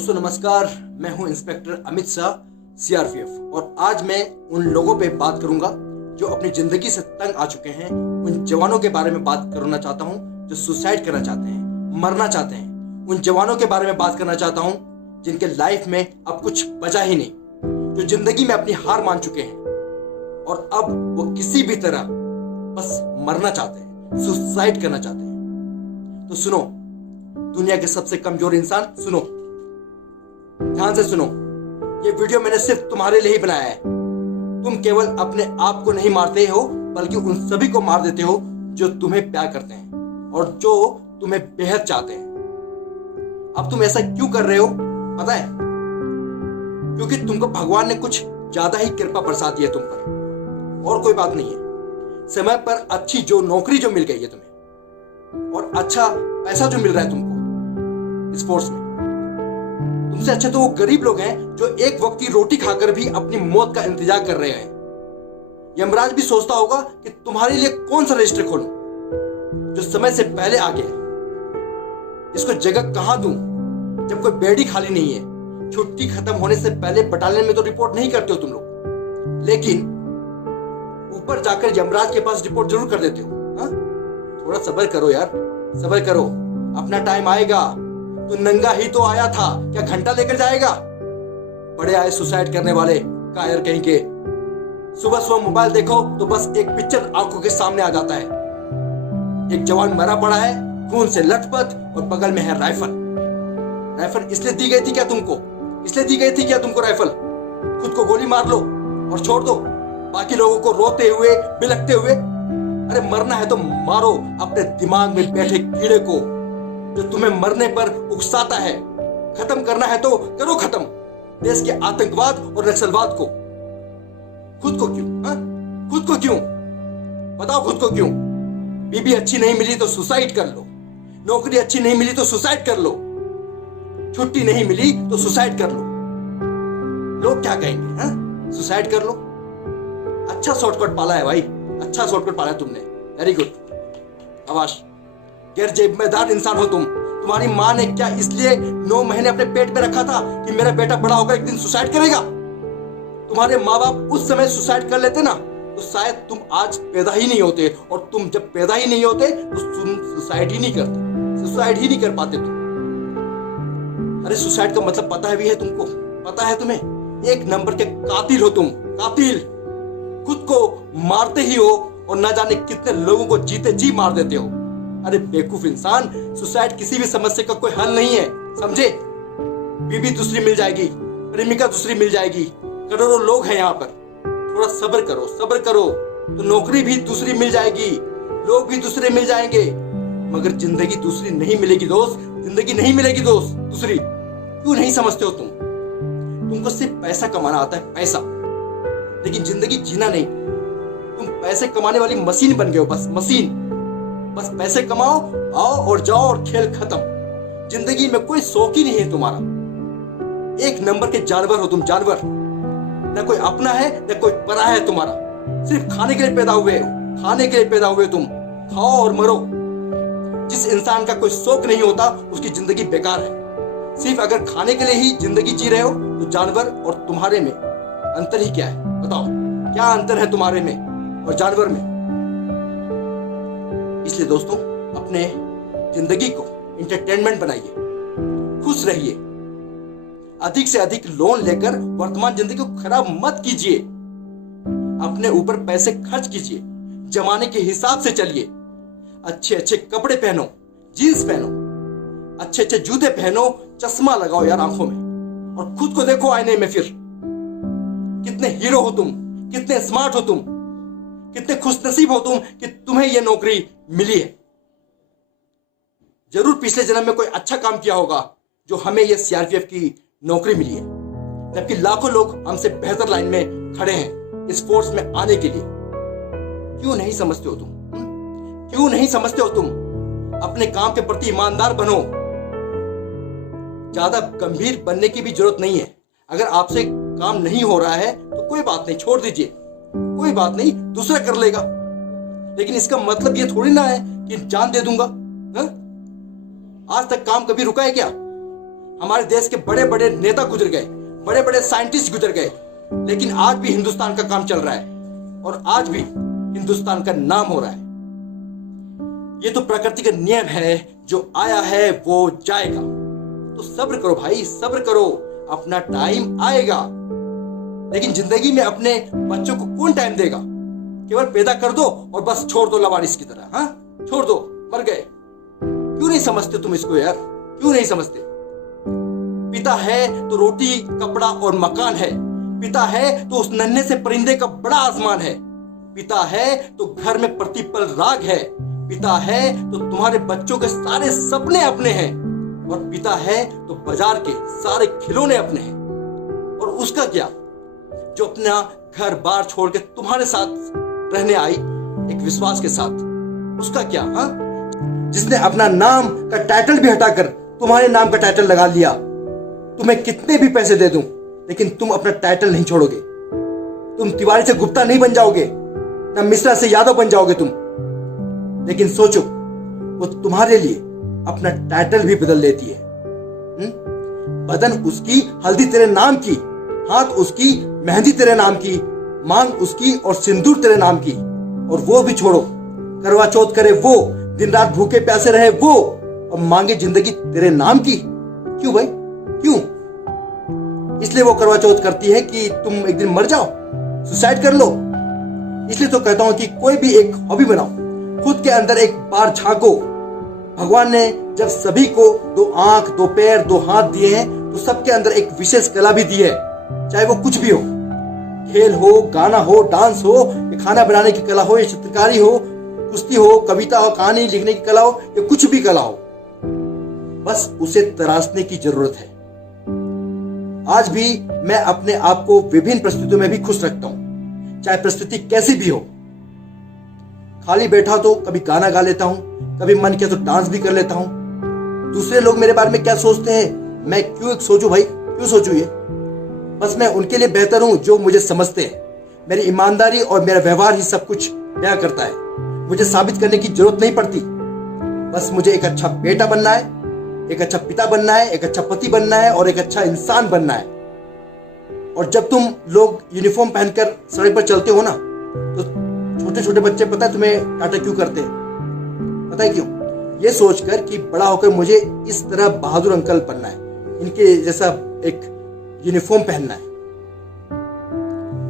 दोस्तों नमस्कार, मैं हूं इंस्पेक्टर अमित शाह सीआरपीएफ और आज मैं उन लोगों पे बात करूंगा जो अपनी जिंदगी से तंग आ चुके हैं। उन जवानों के बारे में बात करना चाहता हूं जो सुसाइड करना चाहते हैं, मरना चाहते हैं। उन जवानों के बारे में बात करना चाहता हूं जिनके लाइफ में अब कुछ बचा ही नहीं, जो जिंदगी में अपनी हार मान चुके हैं और अब वो किसी भी तरह बस मरना चाहते हैं, सुसाइड करना चाहते हैं। तो सुनो, दुनिया के सबसे कमजोर इंसान, सुनो, ध्यान से सुनो। ये वीडियो मैंने सिर्फ तुम्हारे लिए ही बनाया है। तुम केवल अपने आप को नहीं मारते हो बल्कि उन सभी को मार देते हो जो तुम्हें प्यार करते हैं और जो तुम्हें बेहद चाहते हैं। अब तुम ऐसा क्यों कर रहे हो पता है? क्योंकि तुमको भगवान ने कुछ ज्यादा ही कृपा बरसा दी है तुम पर, और कोई बात नहीं है। समय पर अच्छी जो नौकरी जो मिल गई है तुम्हें और अच्छा पैसा जो मिल रहा है तुमको इस फोर्स में, तुमसे अच्छे तो वो गरीब लोग हैं जो एक वक्त की रोटी खाकर भी अपनी मौत का इंतजार कर रहे हैं। यमराज भी सोचता होगा कि तुम्हारे लिए कौन सा रजिस्टर खोलूं जो समय से पहले आ गया, इसको जगह कहां दूं जब कोई बेड ही खाली नहीं है। छुट्टी खत्म होने से पहले बटालियन में तो रिपोर्ट नहीं करते हो तुम लोग, लेकिन ऊपर जाकर यमराज के पास रिपोर्ट जरूर कर देते हो। थोड़ा सब्र करो यार, सब्र करो, अपना टाइम आएगा। तू नंगा ही तो आया था, क्या घंटा लेकर जाएगा? बड़े आए सुसाइड करने वाले कायर कहीं के। सुबह सुबह मोबाइल देखो तो बस एक पिक्चर आंखों के सामने आ जाता है। एक जवान मरा पड़ा है, खून से लथपथ, और बगल में है राइफल। राइफल इसलिए दी गई थी क्या तुमको? इसलिए दी गई थी क्या तुमको राइफल? खुद को गोली मार लो और छोड़ दो बाकी लोगों को रोते हुए, बिलखते हुए। अरे मरना है तो मारो अपने दिमाग में बैठे कीड़े को जो तुम्हें मरने पर उकसाता है। खत्म करना है तो करो खत्म देश के आतंकवाद और नक्सलवाद को। खुद को क्यों? खुद को क्यों? बताओ खुद को क्यों? बीबी अच्छी नहीं मिली तो सुसाइड कर लो, नौकरी अच्छी नहीं मिली तो सुसाइड कर लो, छुट्टी नहीं मिली तो सुसाइड कर लो। लोग क्या कहेंगे? सुसाइड कर लो। अच्छा शॉर्टकट पाला है भाई, अच्छा शॉर्टकट पाला है तुमने, वेरी गुड, शाबाश। गैर जिम्मेदार इंसान हो तुम। तुम्हारी माँ ने क्या इसलिए 9 महीने अपने पेट में रखा था कि मेरा बेटा बड़ा होकर एक दिन सुसाइड करेगा? तुम्हारे माँ बाप उस समय सुसाइड कर लेते ना तो शायद तुम आज पैदा ही नहीं होते, और तुम जब पैदा ही नहीं होते तो तुम सुसाइड ही नहीं करते, सुसाइड ही नहीं कर पाते तुम। अरे सुसाइड का मतलब पता है भी है तुमको? पता है तुम्हें? एक नंबर के कातिल हो तुम, कातिल। खुद को मारते ही हो और ना जाने कितने लोगों को जीते जी मार देते हो। अरे बेवकूफ इंसान, सुसाइड किसी भी समस्या का कोई हल नहीं है, समझे? बीबी दूसरी मिल जाएगी, प्रेमिका दूसरी मिल जाएगी, करोड़ों लोग हैं यहाँ पर। थोड़ा सब्र करो, सब्र करो, तो नौकरी भी दूसरी मिल जाएगी, लोग भी दूसरे मिल जाएंगे, मगर जिंदगी दूसरी नहीं मिलेगी दोस्त, जिंदगी नहीं मिलेगी दोस्त दूसरी। क्यों नहीं समझते हो तुम? तुमको सिर्फ पैसा कमाना आता है, पैसा, लेकिन जिंदगी जीना नहीं। तुम पैसे कमाने वाली मशीन बन गए हो, बस मशीन। बस पैसे कमाओ, आओ और जाओ और खेल खत्म। जिंदगी में कोई शौक ही नहीं है तुम्हारा। एक नंबर के जानवर हो तुम, जानवर। न कोई अपना है न कोई पराया है तुम्हारा। सिर्फ खाने के लिए पैदा हुए हो, खाने के लिए पैदा हुए तुम। खाओ और मरो। जिस इंसान का कोई शौक नहीं होता उसकी जिंदगी बेकार है। सिर्फ अगर खाने के लिए ही जिंदगी जी रहे हो तो जानवर और तुम्हारे में अंतर ही क्या है? बताओ, क्या अंतर है तुम्हारे में और जानवर में? इसलिए दोस्तों, अपने जिंदगी को एंटरटेनमेंट बनाइए, खुश रहिए। अधिक से अधिक लोन लेकर वर्तमान जिंदगी को खराब मत कीजिए। अपने ऊपर पैसे खर्च कीजिए, जमाने के हिसाब से चलिए। अच्छे अच्छे कपड़े पहनो, जीन्स पहनो, अच्छे अच्छे जूते पहनो, चश्मा लगाओ यार आंखों में, और खुद को देखो आईने में। फिर कितने हीरो हो तुम, कितने स्मार्ट हो तुम, कितने खुशनसीब हो तुम कि तुम्हें यह नौकरी मिली है। जरूर पिछले जन्म में कोई अच्छा काम किया होगा जो हमें यह सीआरपीएफ की नौकरी मिली है, जबकि लाखों लोग हमसे बेहतर लाइन में खड़े हैं इस फोर्स में आने के लिए। क्यों नहीं समझते हो तुम? क्यों नहीं समझते हो तुम? अपने काम के प्रति ईमानदार बनो। ज्यादा गंभीर बनने की भी जरूरत नहीं है। अगर आपसे काम नहीं हो रहा है तो कोई बात नहीं, छोड़ दीजिए, कोई बात नहीं, दूसरा कर लेगा। लेकिन इसका मतलब ये थोड़ी ना है कि जान दे दूंगा। आज तक काम कभी रुका है क्या? हमारे देश के बड़े बड़े नेता गुजर गए, बड़े बड़े साइंटिस्ट गुजर गए, लेकिन आज भी हिंदुस्तान का काम चल रहा है और आज भी हिंदुस्तान का नाम हो रहा है। ये तो प्रकृति का नियम है, जो आया है वो जाएगा। तो सब्र करो भाई, सब्र करो, अपना टाइम आएगा। लेकिन जिंदगी में अपने बच्चों को कौन टाइम देगा? केवल पैदा कर दो और बस छोड़ दो लवारिस की तरह। हाँ, छोड़ दो, मर गए। क्यों नहीं समझते तुम इसको यार? क्यों नहीं समझते? पिता है तो रोटी, कपड़ा और मकान है। पिता है तो उस नन्हे से परिंदे का बड़ा आसमान है। पिता है तो घर में प्रतिपल राग है। पिता है तो तुम्हारे बच्चों के सारे सपने अपने हैं। और पिता है तो बाजार के सारे खिलौने अपने हैं। और उसका क्या, जो अपना घर बार छोड़ के तुम्हारे साथ रहने आई एक विश्वास के साथ, उसका क्या? हाँ, जिसने अपना नाम का टाइटल भी हटाकर तुम्हारे नाम का टाइटल लगा लिया। तुम्हें कितने भी पैसे दे दूं, लेकिन तुम अपना टाइटल नहीं छोड़ोगे। तुम तिवारी से गुप्ता नहीं बन जाओगे, ना मिश्रा से यादव बन जाओगे तुम। लेकिन सोचो, वो तुम्हारे लिए अपना टाइटल भी बदल लेती है। बदन उसकी हल्दी तेरे नाम की, हाथ उसकी मेहंदी तेरे नाम की, मांग उसकी और सिंदूर तेरे नाम की। और वो भी छोड़ो, करवा चौथ करे वो, दिन रात भूखे प्यासे रहे वो, और मांगे जिंदगी तेरे नाम की। क्यों भाई, क्यों? इसलिए वो करवा चौथ करती है कि तुम एक दिन मर जाओ, सुसाइड कर लो। इसलिए तो कहता हूं कि कोई भी एक हॉबी बनाओ, खुद के अंदर एक बार झांको। भगवान ने जब सभी को 2 आंख, 2 पैर, 2 हाथ दिए हैं, तो सबके अंदर एक विशेष कला भी दी है। चाहे वो कुछ भी हो, खेल हो, गाना हो, डांस हो, या खाना बनाने की कला हो, या चित्रकारी हो, कुश्ती हो, कविता हो, कहानी लिखने की कला हो, या कुछ भी कला हो, बस उसे तराशने की जरूरत है। आज भी मैं अपने आप को विभिन्न परिस्थितियों में भी खुश रखता हूं, चाहे परिस्थिति कैसी भी हो। खाली बैठा तो कभी गाना गा लेता हूं, कभी मन किया तो डांस भी कर लेता हूं। दूसरे लोग मेरे बारे में क्या सोचते हैं, मैं क्यों सोचूं भाई, क्यों सोचूं ये? बस मैं उनके लिए बेहतर हूं जो मुझे समझते हैं। मेरी ईमानदारी और मेरा व्यवहार ही सब कुछ बयां करता है। मुझे साबित करने की जरूरत नहीं पड़ती। बस मुझे एक अच्छा बेटा बनना है, एक अच्छा पिता बनना है, एक अच्छा पति बनना है और एक अच्छा इंसान बनना है। और जब तुम लोग यूनिफॉर्म पहनकर सड़क पर चलते हो ना, तो छोटे छोटे बच्चे पता है तुम्हें टाटा क्यों करते हैं? पता है क्यों? ये सोचकर कि बड़ा होकर मुझे इस तरह बहादुर अंकल बनना है, इनके जैसा एक यूनिफॉर्म पहनना है।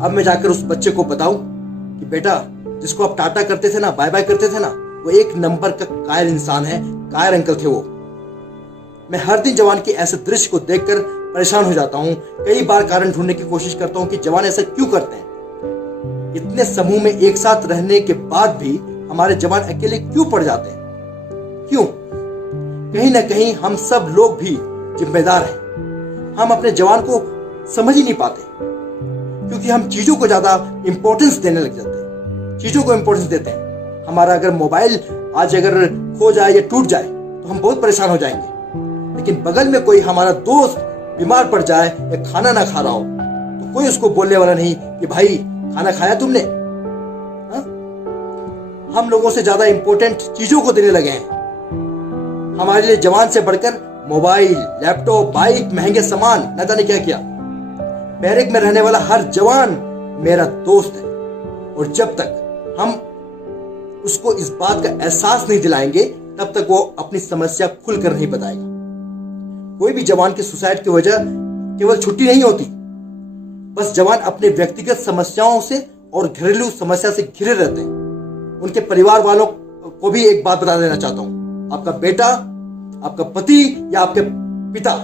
अब मैं जाकर उस बच्चे को बताऊं कि बेटा, जिसको आप टाटा करते थे ना, बाय बाय करते थे ना, वो एक नंबर का कायर इंसान है, कायर अंकल थे वो। मैं हर दिन जवान के ऐसे दृश्य को देखकर परेशान हो जाता हूं। कई बार कारण ढूंढने की कोशिश करता हूं कि जवान ऐसा क्यों करते हैं। इतने समूह में एक साथ रहने के बाद भी हमारे जवान अकेले क्यों पड़ जाते हैं? क्यों? कहीं ना कहीं हम सब लोग भी जिम्मेदार हैं। हम अपने जवान को समझ ही नहीं पाते, क्योंकि हम चीजों को ज्यादा इंपॉर्टेंस देने लग जाते हैं, चीजों को इंपॉर्टेंस देते हैं। हमारा अगर मोबाइल आज अगर खो जाए या टूट जाए तो हम बहुत परेशान हो जाएंगे, लेकिन बगल में कोई हमारा दोस्त बीमार पड़ जाए या खाना ना खा रहा हो तो कोई उसको बोलने वाला नहीं कि भाई खाना खाया तुमने? हा? हम लोगों से ज्यादा इंपॉर्टेंट चीजों को देने लगे हैं। हमारे लिए जवान से बढ़कर मोबाइल, लैपटॉप, बाइक, महंगे सामान, न जाने क्या क्या। बैरक में रहने वाला हर जवान मेरा दोस्त है, और जब तक हम उसको इस बात का एहसास नहीं दिलाएंगे, तब तक वो अपनी समस्या खुलकर नहीं बताएगा। कोई भी जवान के सुसाइड की वजह केवल छुट्टी नहीं होती। बस जवान अपने व्यक्तिगत समस्याओं से और घरेलू समस्या से घिरे रहते हैं। उनके परिवार वालों को भी एक बात बता देना चाहता हूं, आपका बेटा, आपका पति या आपके पिता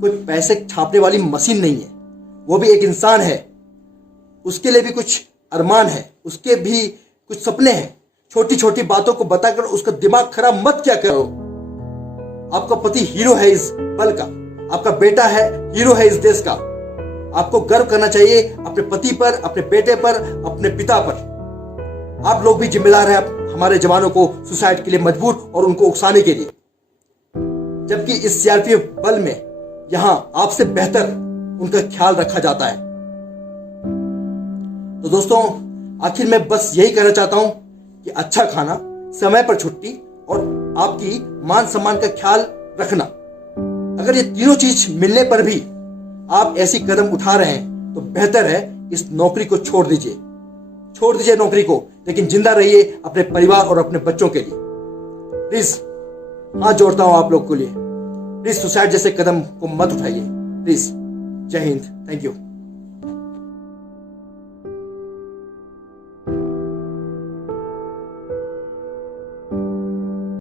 कोई पैसे छापने वाली मशीन नहीं है। वो भी एक इंसान है, उसके लिए भी कुछ अरमान है, उसके भी कुछ सपने हैं। छोटी छोटी बातों को बताकर उसका दिमाग खराब मत क्या करो। आपका पति हीरो है इस पल का, आपका बेटा है हीरो है इस देश का। आपको गर्व करना चाहिए अपने पति पर, अपने बेटे पर, अपने पिता पर। आप लोग भी जिम्मेदार हैं हमारे जवानों को सुसाइड के लिए मजबूर और उनको उकसाने के लिए, जबकि इस सीआरपीएफ बल में यहां आपसे बेहतर उनका ख्याल रखा जाता है। तो दोस्तों, आखिर में बस यही कहना चाहता हूं कि अच्छा खाना, समय पर छुट्टी और आपकी मान सम्मान का ख्याल रखना, अगर ये तीनों चीज मिलने पर भी आप ऐसी कदम उठा रहे हैं तो बेहतर है इस नौकरी को छोड़ दीजिए नौकरी को, लेकिन जिंदा रहिए अपने परिवार और अपने बच्चों के लिए। प्लीज हाथ जोड़ता हूं आप लोग के लिए, प्लीज सुसाइड जैसे कदम को मत उठाइए प्लीज। जय हिंद, थैंक यू।